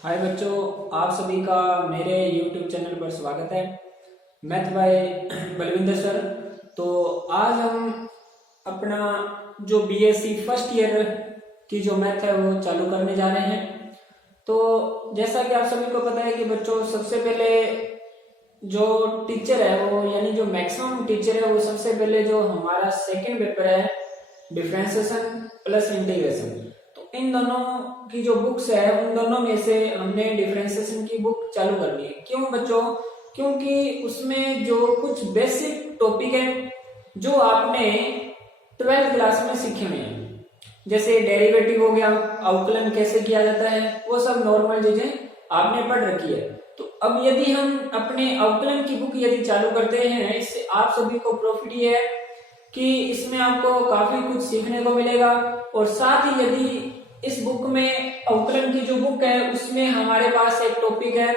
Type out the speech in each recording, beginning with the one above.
हाय बच्चों, आप सभी का मेरे YouTube चैनल पर स्वागत है। Math by Balwinder sir. तो आज हम अपना जो बीएससी फर्स्ट ईयर की जो मैथ है वो चालू करने जा रहे हैं। तो जैसा कि आप सभी को पता है कि बच्चों, सबसे पहले जो टीचर है वो यानी जो मैक्सिमम टीचर है वो सबसे पहले जो हमारा सेकंड पेपर है डिफरेंशिएशन प्लस इंटीग्रेशन, तो इन दोनों की जो बुक्स है उन दोनों में से हमने डिफरेंशिएशन की बुक चालू करनी है। क्यों बच्चों? क्योंकि उसमें जो कुछ बेसिक टॉपिक है जो आपने 12th क्लास में सीखे हुए हैं, जैसे डेरिवेटिव हो गया, अवकलन कैसे किया जाता है, वो सब नॉर्मल चीजें आपने पढ़ रखी है। तो अब यदि हम अपने अवकलन की बुक यदि चालू करते हैं, इससे आप सभी को प्रॉफिट ये है कि इसमें आपको काफी कुछ सीखने को मिलेगा। और साथ ही यदि इस बुक में अवकलन की जो बुक है उसमें हमारे पास एक टॉपिक है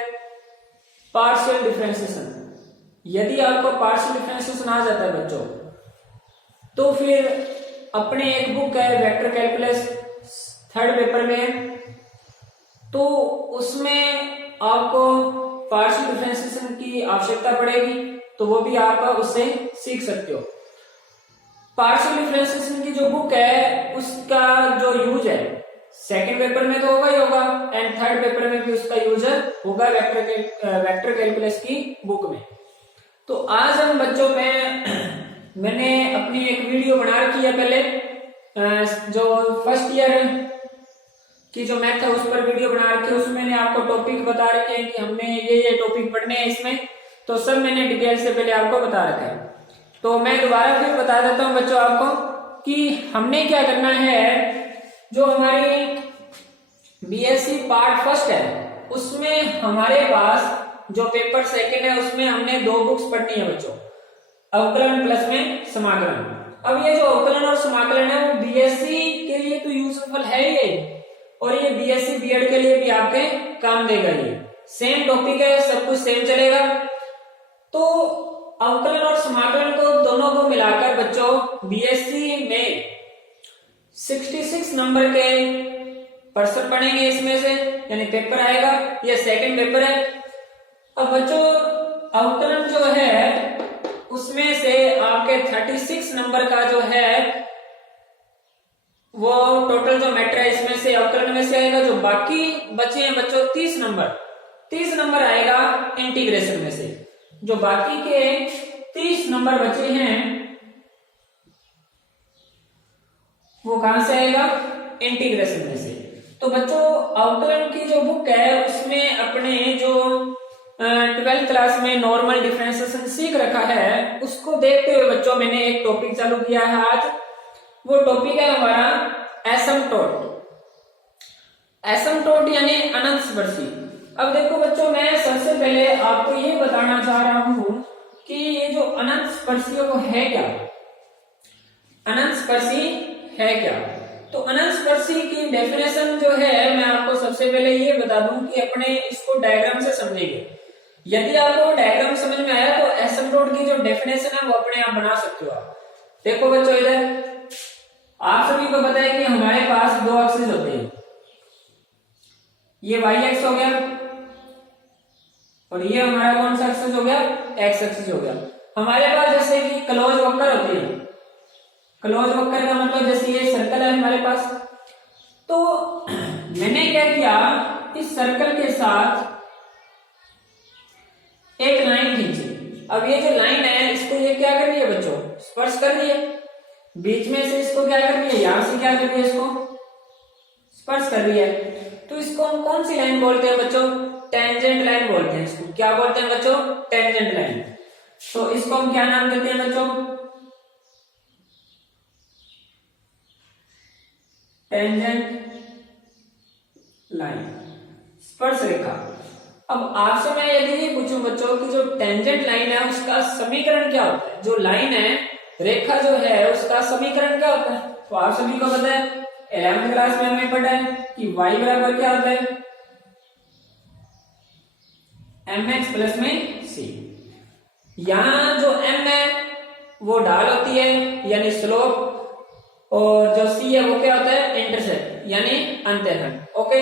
पार्शियल डिफरेंशिएशन। यदि आपको पार्शियल डिफरेंशिएशन आ जाता है बच्चों, तो फिर अपने एक बुक है वेक्टर कैलकुलस, थर्ड पेपर में, तो उसमें आपको पार्शियल डिफरेंशिएशन की आवश्यकता पड़ेगी, तो वो भी आप उससे सीख सकते हो। पार्शियल डिफरेंशिएशन की जो बुक है उसका जो यूज है सेकंड पेपर में तो होगा ही होगा, एंड थर्ड पेपर में भी उसका यूज होगा वेक्टर कैलकुलस की बुक में। तो आज हम बच्चों में मैंने अपनी एक वीडियो बना रखी है पहले, जो फर्स्ट ईयर की जो मैथ है उस पर वीडियो बना रखी है। उसमें मैंने आपको टॉपिक बता रखे हैं कि हमने ये टॉपिक पढ़ने हैं इसमें, तो सब मैंने डिटेल से पहले आपको बता रखा है। तो मैं दोबारा फिर बता देता हूं बच्चों आपको कि हमने क्या करना है। जो हमारी बीएससी पार्ट फर्स्ट है उसमें हमारे पास जो पेपर सेकंड है उसमें हमने दो बुक्स पढ़नी है बच्चों, अवकलन प्लस में समाकलन। अब ये जो अवकलन और समाकलन है वो बीएससी के लिए तो यूजफुल है ही, और ये बीएससी बीएड के लिए भी आपके काम देगा। ये सेम टॉपिक है, सब कुछ सेम चलेगा। तो अवकलन और समाकलन को दोनों को मिलाकर बच्चों बीएससी में 66 नंबर के पर्सन पढ़ेंगे इसमें से, यानी पेपर आएगा, ये सेकंड पेपर है। अब बच्चों अवकलन जो है उसमें से आपके 36 नंबर का जो है वो टोटल जो मैटर है इसमें से अवकलन में से आएगा। जो बाकी बचे हैं बच्चों 30 नंबर आएगा इंटीग्रेशन में से। जो बाकी के 30 नंबर बचे हैं वो कहां से आएगा? इंटीग्रेशन में से। तो बच्चों अवकलन की जो बुक है उसमें अपने जो 12th क्लास में नॉर्मल डिफरेंशिएशन सीख रखा है उसको देखते हुए बच्चों मैंने एक टॉपिक चालू किया है आज। वो टॉपिक है हमारा एसिम्पटोट। एसिम्पटोट यानी अनंत स्पर्शी। अब देखो बच्चों, मैं सबसे पहले आपको ये बताना चाह रहा हूं कि ये जो अनंत स्पर्शी वो है क्या। अनंत स्पर्शी है क्या? तो अनंत स्पर्शी की डेफिनेशन जो है मैं आपको सबसे पहले ये बता दूं कि अपने इसको डायग्राम से समझेंगे। यदि आपको डायग्राम समझ में आया तो एसिम्पटोट की जो डेफिनेशन है वो अपने आप बना सकते हो आप। देखो बच्चों, इधर आप सभी को पता है कि हमारे पास दो एक्सिस होते हैं, ये वाई एक्स हो गया और ये हमारा कौन सा एक्सिस हो गया? एक्स एक्सिस हो गया। हमारे पास जैसे कि क्लोज वक्र होते हैं। क्लोज वक्र का मतलब जैसे ये सर्कल है हमारे पास, तो मैंने क्या किया, इस सर्कल के साथ एक लाइन खींची। अब ये जो लाइन है इसको ये क्या कर रही है बच्चों? स्पर्श कर रही है। बीच में से इसको क्या कर रही है? यहां से क्या कर रही है? इसको स्पर्श कर रही है। तो इसको हम कौन सी लाइन बोलते हैं बच्चों? टेंजेंट लाइन बोलते हैं। इसको क्या बोलते हैं बच्चों? Tangent line. तो इसको हम क्या नाम देते हैं बच्चों? टेंजेंट लाइन, स्पर्श रेखा। अब आपसे मैं यदि ये पूछूं बच्चों कि जो टेंजेंट लाइन है उसका समीकरण क्या होता है? जो लाइन है, रेखा जो है उसका समीकरण क्या होता है? तो आप सभी को पता है, 11th क्लास में हमें पढ़ा है कि y बराबर क्या होता है? mx प्लस में c। यहां जो m है वो ढाल होती है यानी स्लोप, और जो c है वो क्या होता है? इंटरसेप्ट यानी अंतःखंड। ओके,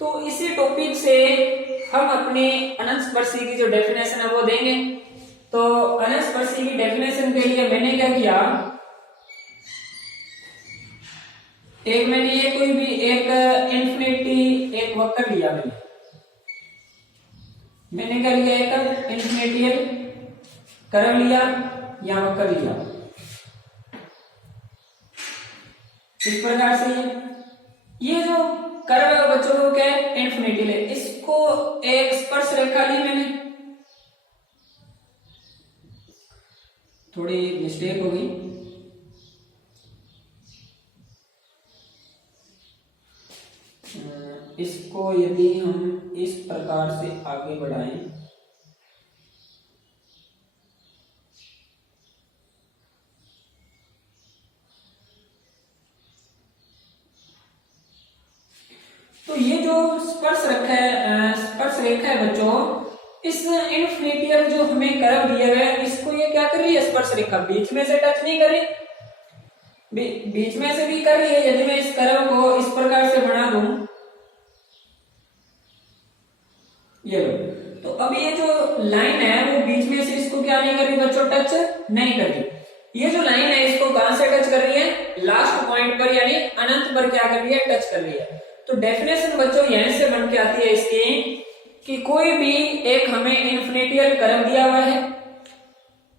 तो इसी टॉपिक से हम अपनी अनंत स्पर्शी की जो डेफिनेशन है वो देंगे। तो अनंत स्पर्शी की डेफिनेशन के लिए मैंने क्या किया, मैंने ये कोई भी एक इन्फिनिटी एक वक्र लिया, मैंने क्या लिया, एक इन्फिनिटियल कर्व लिया या वक्र लिया। इस प्रकार से ये जो कर्व है बच्चों को क्या है, इन्फिनिटियल है। इसको एक स्पर्श रेखा ली मैंने, थोड़ी मिस्टेक हो गई, इसको यदि हम इस प्रकार से आगे बढ़ाएं, तो ये जो स्पर्श रेखा है बच्चों, इस इन्फिनिटियल जो हमें कर्व दिया गया है, इसको ये क्या कर रही है, स्पर्श रेखा बीच में से टच नहीं कर रही, बीच में से भी कर रही है। यदि मैं इस कर्व को इस प्रकार से बना दूं, ये लो, तो अब ये जो लाइन है वो बीच में से इसको क्या नहीं कर रही बच्चों, टच नहीं कर रही। ये जो लाइन है इसको कहां से टच कर रही है, लास्ट पॉइंट पर यानी अनंत पर क्या कर रही है, टच कर रही है। तो डेफिनेशन बच्चों यहीं से बन के आती है इसकी कि कोई भी एक हमें इन्फिनिटियल कर्व दिया हुआ है,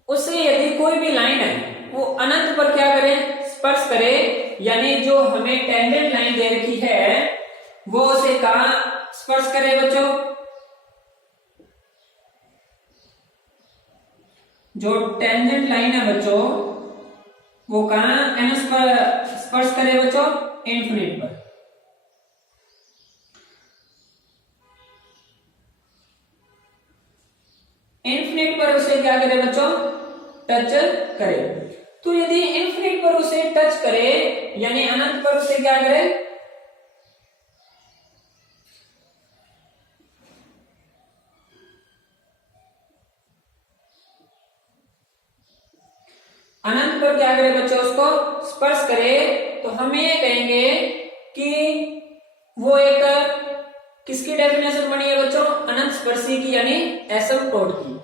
उससे यदि कोई भी लाइन है वो अनंत पर क्या करे, स्पर्श करे, यानी जो हमें टेंजेंट लाइन दे रखी है वो उसे कहां स्पर्श करे बच्चों, जो टेंजेंट लाइन है बच्चों वो कहां स्पर्श करे बच्चों, इन्फिनिट पर। इन्फिनिट पर उसे क्या करे बच्चों, टच करे। तो यदि इन्फिनिट पर उसे टच करे यानी अनंत पर उसे क्या करे, अनंत पर क्या करे बच्चों, उसको स्पर्श करे, तो हम ये कहेंगे कि वो एक किसकी डेफिनेशन बनी है बच्चों, अनंत स्पर्शी की यानी एसिम्प्टोट की।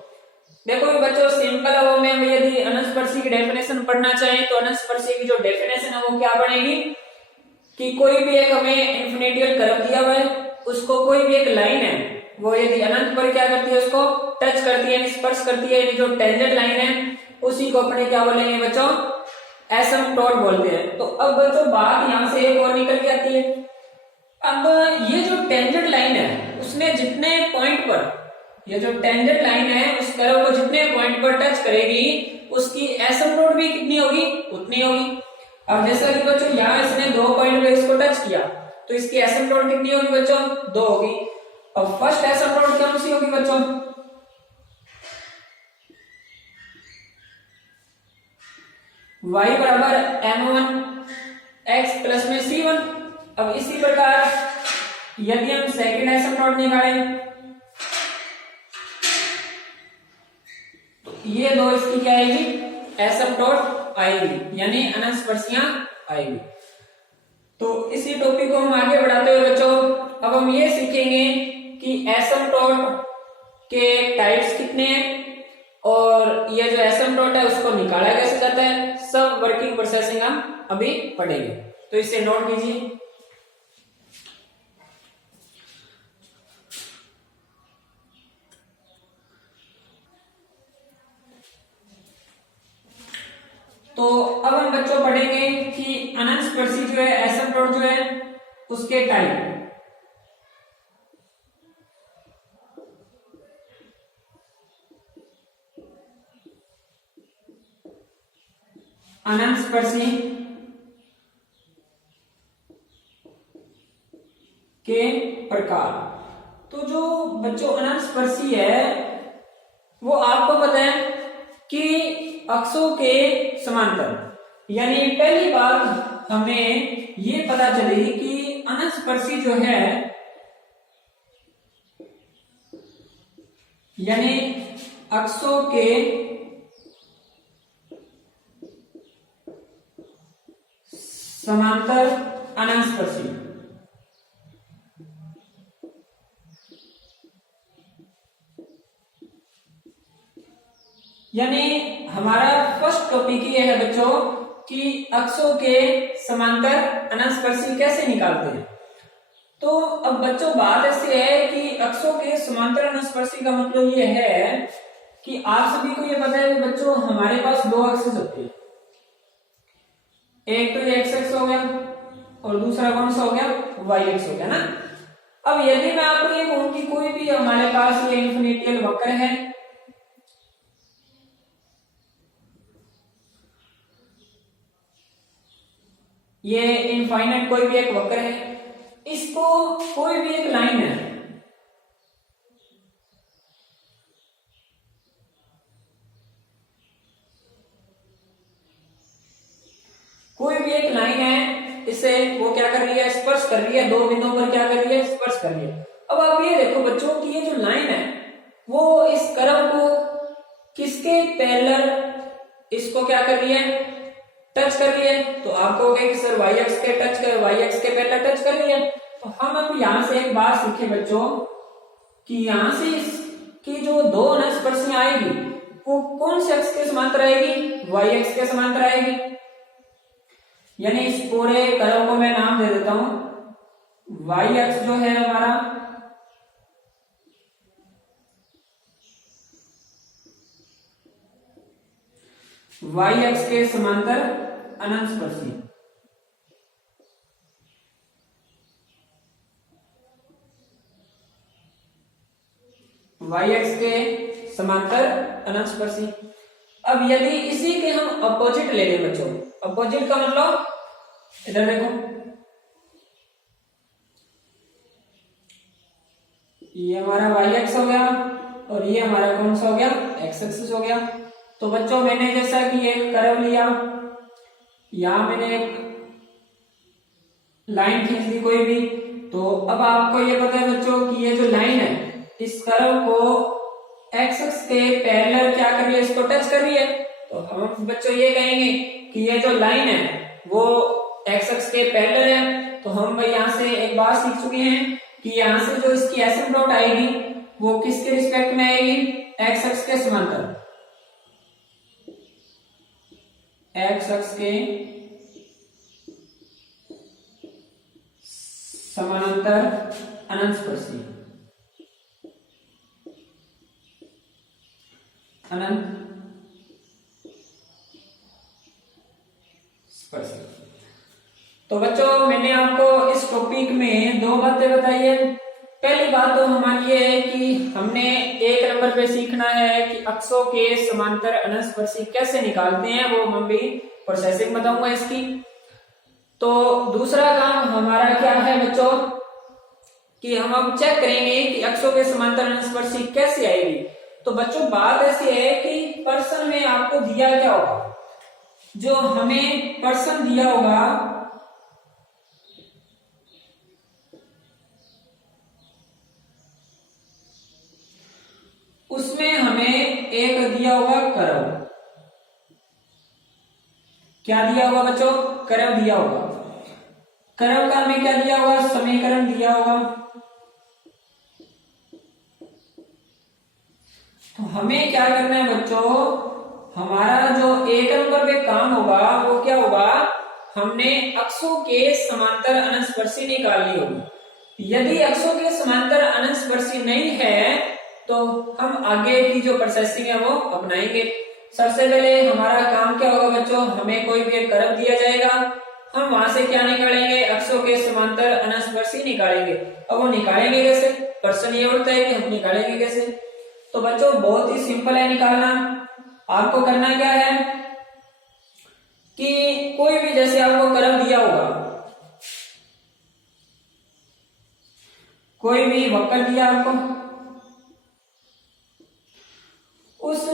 देखो बच्चों सिंपल है वो, में यदि अनंत स्पर्शी की डेफिनेशन पढ़ना चाहें तो अनंत स्पर्शी की जो डेफिनेशन है वो क्या बनेगी कि कोई भी एक हमें इन्फिनिटियल कर्व दिया हुआ है, उसको कोई भी एक लाइन है वो यदि अनंत पर क्या करती है, उसको टच करती है यानी स्पर्श करती है, यानी जो टेंजेंट लाइन है उसी को अपने क्या बोलेंगे बच्चों, एसिम्प्टोट बोलते हैं। तो अब बच्चों बात यहां से एक और निकल के आती है, अब ये जो टेंजेंट लाइन है उसने जितने पॉइंट पर, ये जो टेंजेंट लाइन है उस कर्व को जितने पॉइंट पर टच करेगी उसकी एसिम्प्टोट भी कितनी होगी, उतनी होगी। अब जैसा कि बच्चों यहाँ इसने 2 पॉइंट पे इसको टच किया तो इसकी एसिम्प्टोट कितनी होगी बच्चों, 2 होगी। अब फर्स्ट एसिम्प्टोट कौन सी होगी बच्चों, y बराबर m1 x प्लस में c1। अब इसी प्रकार यदि हम सेकेंड एसिम्प्टोट निकालें तो ये 2 इसकी क्या आएगी, एसिम्प्टोट आएगी यानी अनंत स्पर्शियां आएगी। तो इसी टॉपिक को हम आगे बढ़ाते हुए बच्चों अब हम ये सीखेंगे कि एसिम्प्टोट के टाइप्स कितने हैं और ये जो एसिम्प्टोट है उसको निकाला कैसे जाता है, सब वर्किंग प्रोसेसिंग हम अभी पढ़ेंगे। तो इसे नोट कीजिए। तो अब हम बच्चों पढ़ेंगे कि अनंत स्पर्शी जो है, एसिम्प्टोट जो है उसके टाइप। अनंत स्पर्शी के प्रकार। तो जो बच्चों अनंत स्पर्शी है वो आपको पता है कि अक्षों के समांतर, यानी पहली बार हमें ये पता चली कि अनंत स्पर्शी जो है यानी अक्षों के समांतर अनंत स्पर्शी। यानी हमारा फर्स्ट टॉपिक ये है बच्चों कि अक्षों के समांतर अनस्पर्शी कैसे निकालते हैं। तो अब बच्चों बात ऐसी है कि अक्षों के समांतर अनस्पर्शी का मतलब ये है कि आप सभी को ये पता है कि बच्चों हमारे पास दो एक्सिस होते हैं, एक तो ये एक्स एक्स हो गया और दूसरा कौन सा हो गया, वाई एक्स हो गया ना। अब यदि मैं आपको ये कहूं कि कोई भी हमारे पास ये इन्फिनिटियल वक्र है, ये इनफाइनाइट कोई भी एक वक्र है, इसको कोई भी एक लाइन है, कोई भी एक लाइन है, इसे वो क्या कर रही है, स्पर्श कर रही है, दो बिंदुओं पर क्या कर रही है, स्पर्श कर रही है। अब आप ये देखो बच्चों कि ये जो लाइन है वो इस कर्व को किसके पैरेलल इसको क्या कर रही है, टच कर रही है। तो आप कहोगे कि सर वाई एक्स के टच कर, वाई एक्स के पैरेलल टच कर रही है। तो हम अब यहां से एक बात सीखे बच्चों कि यहां से इसकी जो दो अनस्पर्शियां आएगी वो कौन से एक्स के समांतर आएगी, वाई एक्स के समांतर आएगी। यानी इस पूरे कर्व को मैं नाम दे देता हूं वाई एक्स जो है हमारा वाई एक्स के समांतर अनस्पर्शी, वाई एक्स के समांतर अनस्पर्शी। अब यदि इसी के हम अपोजिट ले लें बच्चों, अपोजिट का मतलब इधर देखो, ये हमारा वाई एक्स हो गया और ये हमारा कौन सा हो गया, एक्स एक्सिस हो गया। तो बच्चों मैंने जैसा कि एक कर्व लिया, यहां मैंने एक लाइन खींच दी कोई भी, तो अब आपको ये पता है बच्चों कि ये जो लाइन है इस कर्व को एक्स एक्स के पैरेलल क्या कर रही है, इसको टच कर रही है। तो हम बच्चों ये कहेंगे कि ये जो लाइन है वो एक्स एक्स के पैरेलल है। तो हम यहां से एक बात सीख चुके हैं कि यहां से जो इसकी एसिम्पटोट आएगी वो किसके रिस्पेक्ट में आएगी, एक्स एक्स के समांतर, एक्स एक्स के समानांतर अनस्पर्शी, अनंत स्पर्शी। तो बच्चों मैंने आपको इस टॉपिक में दो बातें बताई है। पहली बात तो हमारी ये है कि हमने एक नंबर पे सीखना है कि अक्षों के समांतर अनस्पर्शी कैसे निकालते हैं, वो हम भी प्रोसेसिंग बताऊंगा इसकी। तो दूसरा काम हमारा क्या है बच्चों कि हम अब चेक करेंगे कि अक्षों के समांतर अनस्पर्शी कैसे आएगी। तो बच्चों बात ऐसी है कि प्रश्न में आपको दिया क्या होगा, जो हमें प्रश्न दिया होगा उसमें हमें एक दिया होगा कर्व, क्या दिया होगा बच्चों, कर्व दिया होगा। कर्व का हमें क्या दिया होगा, समीकरण दिया होगा। तो हमें क्या करना है बच्चों, हमारा जो एक नंबर पे काम होगा वो क्या होगा, हमने अक्षों के समांतर अनस्पर्शी निकालनी होगी। यदि अक्षों के समांतर अनस्पर्शी नहीं है तो हम आगे की जो प्रोसेसिंग है वो अपनाएंगे। सबसे पहले हमारा काम क्या होगा बच्चों, हमें कोई भी एक कर्व दिया जाएगा, हम वहां से क्या निकालेंगे, अक्षों के समांतर अनस्पर्शी निकालेंगे। अब वो निकालेंगे कैसे, प्रश्न ये उठता है कि हम निकालेंगे कैसे। तो बच्चों बहुत ही सिंपल है निकालना। आपको करना क्या है कि कोई भी जैसे आपको कर्व दिया होगा, कोई भी वक्र दिया आपको, उस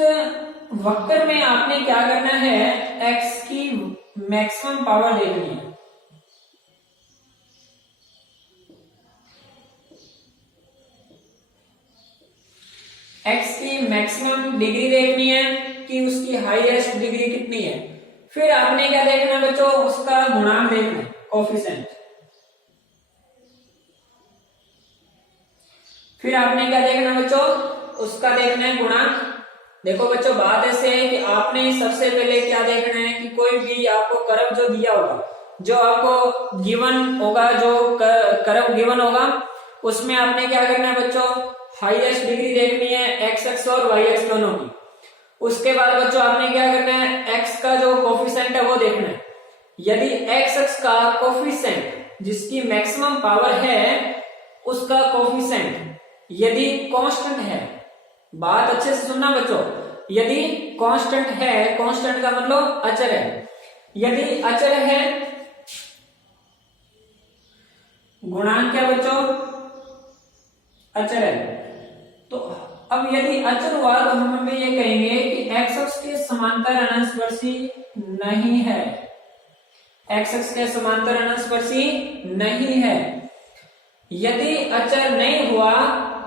वक्र में आपने क्या करना है, x की मैक्सिमम पावर देखनी है। x की मैक्सिमम डिग्री देखनी है कि उसकी हाईएस्ट डिग्री कितनी है। फिर आपने क्या देखना है बच्चों, उसका गुणांक देखना है, कोफिशिएंट। फिर आपने क्या देखना है बच्चों, उसका देखना है गुणांक। देखो बच्चों, बात ऐसे है कि आपने सबसे पहले क्या देखना है कि कोई भी आपको कर्व जो दिया होगा, जो आपको गिवन होगा, जो कर्व गिवन होगा, उसमें आपने क्या करना है बच्चों, हाईएस्ट डिग्री देखनी है एक्स एक्स और वाई एक्स दोनों की। उसके बाद बच्चों आपने क्या करना है, एक्स का जो कोफिशिएंट है वो देखना है। यदि एक्स एक्स का कोफिशिएंट जिसकी मैक्सिमम पावर है उसका कोफिशिएंट यदि कांस्टेंट है, बात अच्छे से सुनना बच्चों, यदि कांस्टेंट है, कांस्टेंट का मतलब अचर है, यदि अचर है, गुणांक क्या बच्चों, अचर है, तो अब यदि अचर हुआ तो हम हमें ये कहेंगे कि एक्स अक्ष के समांतर अनस्पर्शी नहीं है, एक्स अक्ष के समांतर अनस्पर्शी नहीं है। यदि अचर नहीं हुआ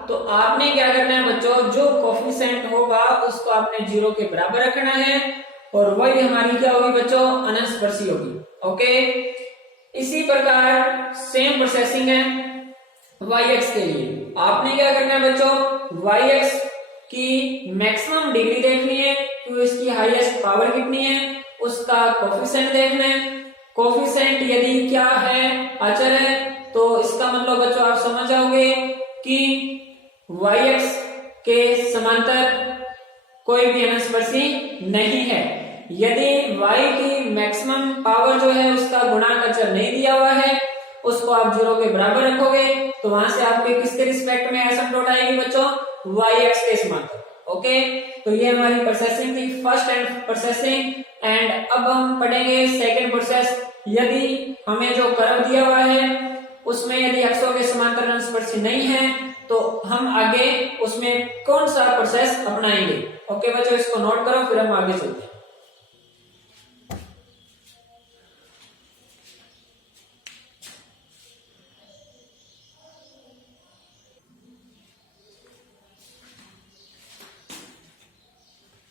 तो आपने क्या करना है बच्चों, जो कोफिशिएंट होगा उसको आपने 0 के बराबर रखना है और वही हमारी क्या होगी बच्चों, अनस्पर्शी होगी। ओके, इसी प्रकार सेम प्रोसेसिंग है वाई एक्स के लिए। आपने क्या करना है बच्चों, वाई एक्स की मैक्सिमम डिग्री देखनी है कि इसकी हाईएस्ट पावर कितनी है, उसका कोफिशिएंट देखना है। कोफिशिएंट यदि क्या है, अचर है, तो इसका मतलब बच्चों आप समझ जाओगे कि वाई एक्स के समांतर कोई भी अनस्पर्शी नहीं है। यदि y की मैक्सिमम पावर जो है उसका गुणांक अचर नहीं दिया हुआ है, उसको आप 0 के बराबर रखोगे तो वहां से आपके किसके रिस्पेक्ट में एसिम्पटोट आएगी बच्चों, yx के समांतर। ओके, तो ये हमारी प्रोसेसिंग थी, फर्स्ट एंड प्रोसेसिंग। एंड अब हम पढ़ेंगे सेकंड प्रोसेस। यदि हमें जो कर्व दिया हुआ है उसमें यदि अक्षों के समांतर अनस्पर्शी नहीं है तो हम आगे उसमें कौन सा प्रोसेस अपनाएंगे। ओके बच्चों, इसको नोट करो, फिर हम आगे चलते हैं।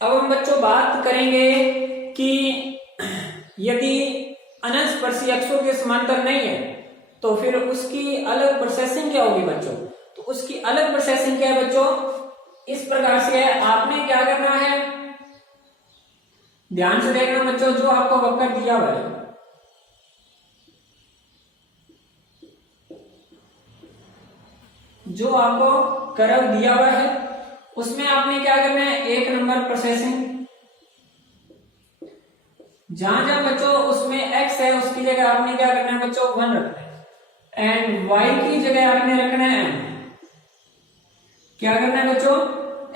अब हम बच्चों बात करेंगे कि यदि अनस्पर्शी अक्षों के समांतर नहीं है तो फिर उसकी अलग प्रोसेसिंग क्या होगी बच्चों। तो उसकी अलग प्रोसेसिंग क्या है बच्चों, इस प्रकार से है। आपने क्या करना है, ध्यान से देखना बच्चों, जो आपको वक्र दिया हुआ है, जो आपको कर्व दिया हुआ है उसमें आपने क्या करना है, 1 नंबर प्रोसेसिंग, जहां जहां बच्चों उसमें x है उसकी जगह आपने क्या करना है बच्चों, 1 रखना है। एंड y की जगह आपने रखना है m। क्या करना है बच्चों,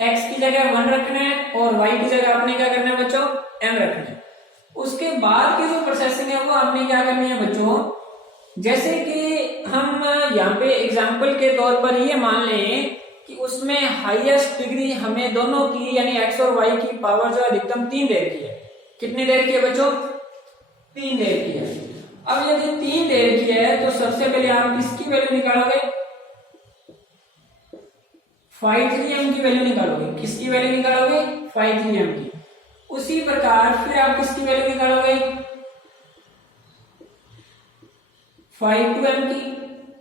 x की जगह 1 रखना है और y की जगह आपने क्या करना है बच्चों, m रखना है। उसके बाद की जो प्रोसेसिंग है वो आपने क्या करनी है बच्चों, जैसे कि हम यहाँ पे एग्जाम्पल के तौर पर ये मान लें कि उसमें हाईएस्ट डिग्री हमें दोनों की यानी x और y की पावर जो अधिकतम 3 देर की है। कितनी देर की है बच्चों, 3 देर की है। अब यदि 3 देर की है तो सबसे पहले आप किसकी वैल्यू निकालोगे, फाई 3m की वैल्यू निकालोगे। किसकी वैल्यू निकालोगे, फाई 3m की। उसी प्रकार फिर आप किसकी वैल्यू निकालोगे, फाई 2m की।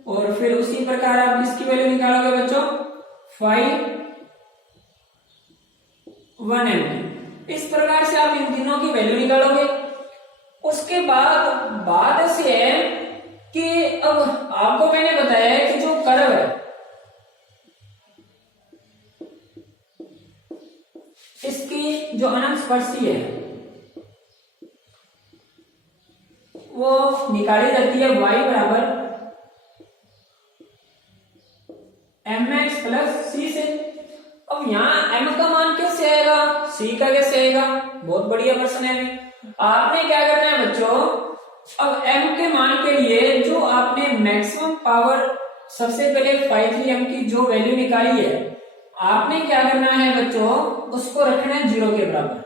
और फिर उसी प्रकार आप किसकी वैल्यू निकालोगे बच्चों, फाई 1m की। इस प्रकार से आप इन तीनों की वैल्यू निकालोगे। उसके बाद बात ऐसी है कि अब आपको मैंने बताया कि जो कर्व है इसकी जो अनस्पर्शी है वो निकाली जाती है y बराबर mx प्लस c से। अब यहाँ m का मान कैसे आएगा, c का कैसे आएगा, बहुत बढ़िया प्रश्न है। आपने क्या करना है बच्चों, अब m के मान के लिए जो आपने मैक्सिमम पावर सबसे पहले फाई 3m की जो वैल्यू निकाली है, आपने क्या करना है बच्चों, उसको रखना है 0 के बराबर।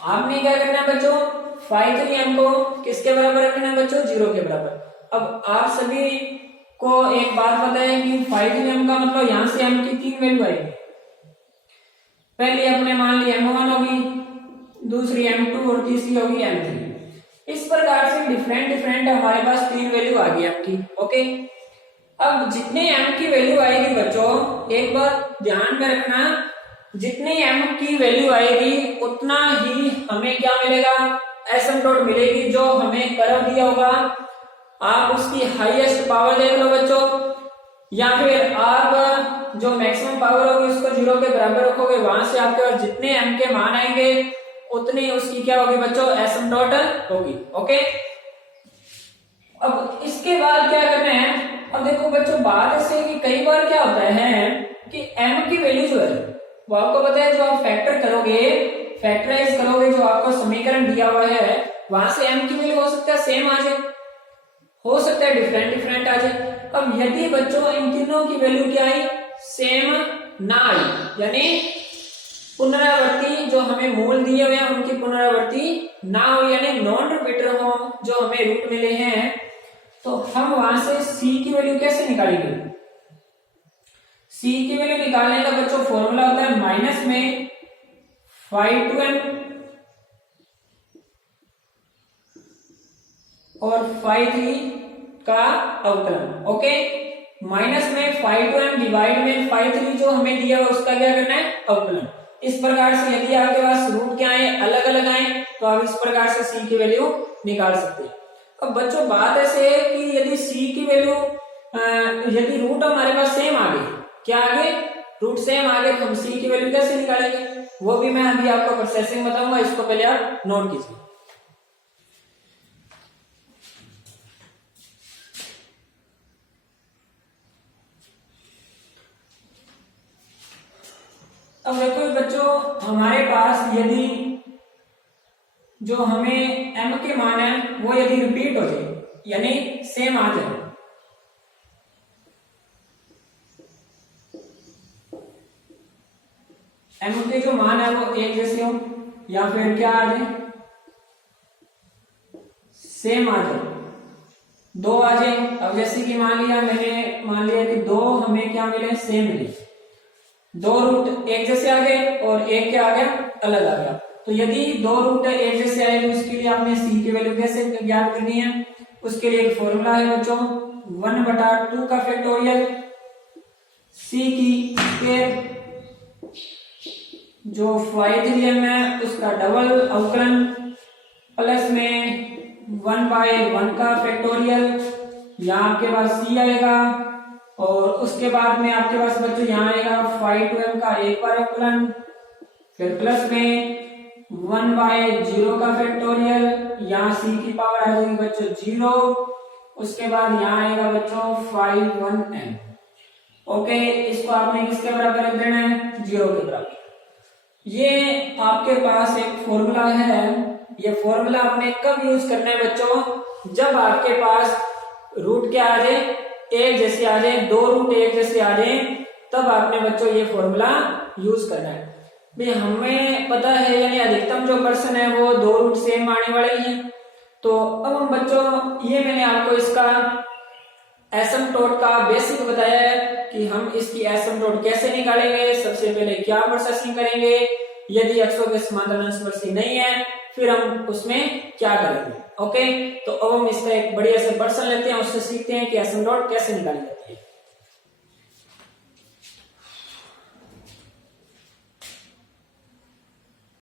आपने क्या करना है बच्चों, फाई 3m को किसके बराबर रखना है बच्चों, 0 के बराबर। अब आप सभी को एक बात पता है कि फाई 3m का मतलब यहां से m की 3 वैल्यू आएगी। पहली अपने मान ली m1 होगी, दूसरी m2 और तीसरी होगी m3। इस प्रकार से डिफरेंट डिफरेंट हमारे पास 3 वैल्यू आ गई आपकी। ओके, अब जितने m की वैल्यू आएगी बच्चों, एक बार ध्यान में रखना, जितनी m की वैल्यू आएगी उतना ही हमें क्या मिलेगा, एसिम्पटोट मिलेगी जो हमें कर्व दिया होगा। आप उसकी हाईएस्ट पावर देख लो बच्चों, या फिर आप जो मैक्सिमम पावर होगी उसको 0 के बराबर रखोगे, वहां से आपके पास जितने m के मान आएंगे उतनी उसकी क्या होगी बच्चों, एसिम्पटोट होगी। ओके, अब इसके बाद क्या करना है, अब देखो बच्चों बात ऐसे कि कई बार क्या होता है कि m की वैल्यू जो है वो आपको पता है, जो आप फैक्टर करोगे, फैक्टराइज करोगे, जो आपको समीकरण दिया हुआ है वहां से m की वैल्यू हो सकता है सेम आ जाए, हो सकता है डिफरेंट आ जाए। अब यदि बच्चों इन तीनों की वैल्यू क्या आई, सेम ना आई, यानी पुनरावृत्ति जो हमें मूल दिए हुए हैं उनकी पुनरावृत्ति ना हो, यानी नॉन रिपीटर हो, जो हमें रूट मिले हैं, तो हम वहां से c की वैल्यू कैसे निकालेंगे। c की वैल्यू निकालने का बच्चों फॉर्मूला होता है माइनस में 5m और 5 का अवकलन। ओके, माइनस में 5m डिवाइड में 5 जो हमें दिया हुआ उसका क्या करना है, अवकलन। इस प्रकार से यदि आपके पास रूट क्या है, अलग अलग आए, तो आप इस प्रकार से c की वैल्यू निकाल सकते हैं। अब बच्चों बात ऐसे है कि यदि c की वैल्यू, यदि रूट हमारे पास सेम आ गए, क्या आ गए, रूट सेम आ गए, तो हम c की वैल्यू कैसे निकालेंगे, वो भी मैं अभी आपको प्रोसेसिंग बताऊंगा, इसको पहले आप नोट कीजिए। अब देखो बच्चों, हमारे पास यदि जो हमें m के मान है वो यदि रिपीट हो जाए, यानी सेम आ जाए, m के जो मान है वो एक जैसे हो, या फिर क्या आ जाए, सेम आ जाए, 2 आ जाए। अब जैसे कि मान लिया कि 2 हमें क्या मिले, सेम मिले, 2 रूट एक जैसे आ गए और एक क्या आ गया, अलग आ गया। तो यदि 2 रूट एक जैसे आए तो उसके लिए आपने c की वैल्यू कैसे ज्ञात करनी है, उसके लिए एक फॉर्मूला है बच्चों 1/2 का फैक्टोरियल, c की स्क्वायर, जो 5m है उसका डबल अवकलन, प्लस में 1/1 का फैक्टोरियल, यहाँ आपके पास c आएगा, और उसके बाद में आपके पास बच्चों यहाँ आएगा 5m का एक बार अवकलन, फिर प्लस में 1/0 का फैक्टोरियल, यहाँ c की पावर आ जाएगी बच्चों 0, उसके बाद यहाँ आएगा बच्चों 5/1m। ओके, इसको आपने किसके बराबर रख देना है, 0 के बराबर। ये आपके पास एक फॉर्मूला है, ये फॉर्मूला आपने कब यूज करना है बच्चों, जब आपके पास रूट क्या आ जाए, एक जैसे आ जाए, 2 रूट एक जैसे आ जाए, तब आपने बच्चों ये फॉर्मूला यूज करना है। भाई हमें पता है, यानी अधिकतम जो पर्सन है वो 2 रूट सेम आने वाले ही हैं। तो अब हम बच्चों, ये मैंने आपको इसका एसिम्पटोट का बेसिक बताया है कि हम इसकी एसिम्पटोट कैसे निकालेंगे, सबसे पहले क्या प्रोसेसिंग करेंगे, यदि अक्षों के समांतर अंशवर्ती नहीं है फिर हम उसमें क्या करेंगे। ओके, तो अब हम इसका एक बढ़िया से पर्सन लेते हैं, उससे सीखते हैं कि एसिम्पटोट कैसे निकाली जाती है।